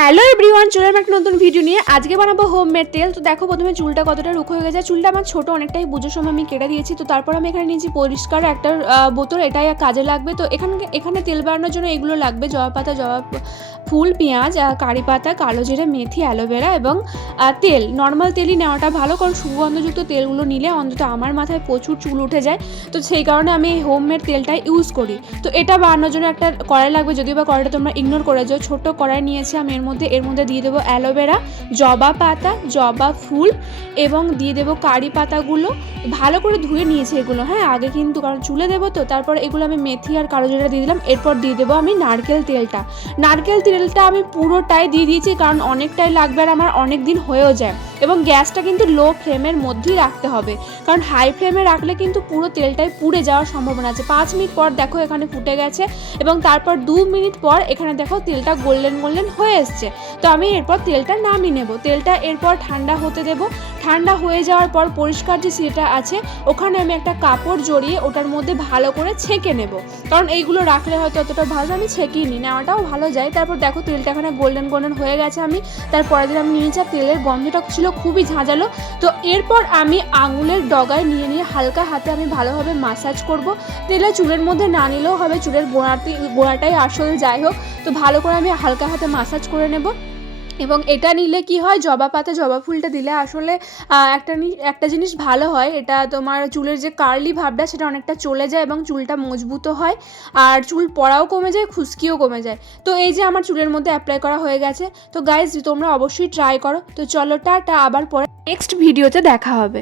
Hello everyone, চলে এলাম একটা নতুন ভিডিও নিয়ে। আজকে বানাবো হোমমেড তেল। তো দেখো প্রথমে চুলটা কতটা রুক্ষ হয়ে গেছে। চুলটা আমার ছোটো অনেকটাই, পুজোর সময় আমি কেটে দিয়েছি। তো তারপর আমি এখানে নিয়েছি পরিষ্কার একটা বোতল, এটাই কাজে লাগবে। তো এখানে তেল বানানোর জন্য এগুলো লাগবে: জবা পাতা, জবা ফুল, পেঁয়াজ, কারি পাতা, কালো জিরে, মেথি, অ্যালোভেরা এবং তেল। নর্মাল তেলই নেওয়াটা ভালো, কারণ সুগন্ধযুক্ত তেলগুলো নিলে অন্তত আমার মাথায় প্রচুর চুল উঠে যায়। তো সেই কারণে আমি এই হোমমেড তেলটাই ইউজ করি। তো এটা বানানোর জন্য একটা কড়াই লাগবে, যদিও বা কড়াইটা তোমরা ইগনোর করে যাও। ছোটো কড়াই নিয়েছি আমি। এর মধ্যে দিয়ে দেবো অ্যালোভেরা, জবা পাতা, জবা ফুল এবং দিয়ে দেবো কারি পাতাগুলো। ভালো করে ধুয়ে নিয়েছি এগুলো, হ্যাঁ, আগে কিন্তু, কারণ চুলে দেবো। তো তারপর এগুলো আমি মেথি আর কালো জিরা দিয়ে দিলাম। এরপর দিয়ে দেবো আমি নারকেল তেলটা আমি পুরোটাই দিয়ে দিয়েছি, কারণ অনেকটাই লাগবে আর আমার অনেক দিন হয়েও যায়। এবং গ্যাসটা কিন্তু লো ফ্লেমের মধ্যেই রাখতে হবে, কারণ হাই ফ্লেমে রাখলে কিন্তু পুরো তেলটাই পুড়ে যাওয়ার সম্ভাবনা আছে। 5 মিনিট পর দেখো এখানে ফুটে গেছে, এবং তারপর 2 মিনিট পর এখানে দেখো তেলটা গোল্ডেন হয়ে এসছে। তো আমি এরপর তেলটা নামিয়ে নেব। তেলটা এরপর ঠান্ডা হতে দেব। ঠান্ডা হয়ে যাওয়ার পর পরিষ্কার যে সিটা আছে ওখানে আমি একটা কাপড় জড়িয়ে ওটার মধ্যে ভালো করে ছেঁকে নেব, কারণ এইগুলো রাখলে হয়তো অতটা ভালো, আমি ছেঁকেই নিই, নেওয়াটাও ভালো যায়। তারপর দেখো তেলটা এখানে গোল্ডেন হয়ে গেছে। আমি তারপরে দিন আমি নিয়েছি, তেলের গন্ধটা ছিল খুবই ঝাঁঝালো। তো এরপর আমি আঙুলের ডগায় নিয়ে হালকা হাতে আমি ভালোভাবে মাসাজ করব। তেলে চুলের মধ্যে না নিলেও হবে, চুলের গোড়াটাই আসল, যাই হোক। তো ভালো করে আমি হালকা হাতে মাসাজ করে নেব। এবং এটা নিলে কি হয়, জবা পাতা, জবা ফুলটা দিলে আসলে একটা জিনিস ভালো হয়, এটা তোমার চুলের যে কার্লি ভাবটা সেটা অনেকটা চলে যায় এবং চুলটা মজবুত হয়, আর চুল পড়াও কমে যায়, খুশকিও কমে যায়। তো এই যে আমার চুলের মধ্যে অ্যাপ্লাই করা হয়ে গেছে। তো গাইজ তোমরা অবশ্যই ট্রাই করো। তো চলো টাটা, আবার পরে নেক্সট ভিডিওতে দেখা হবে।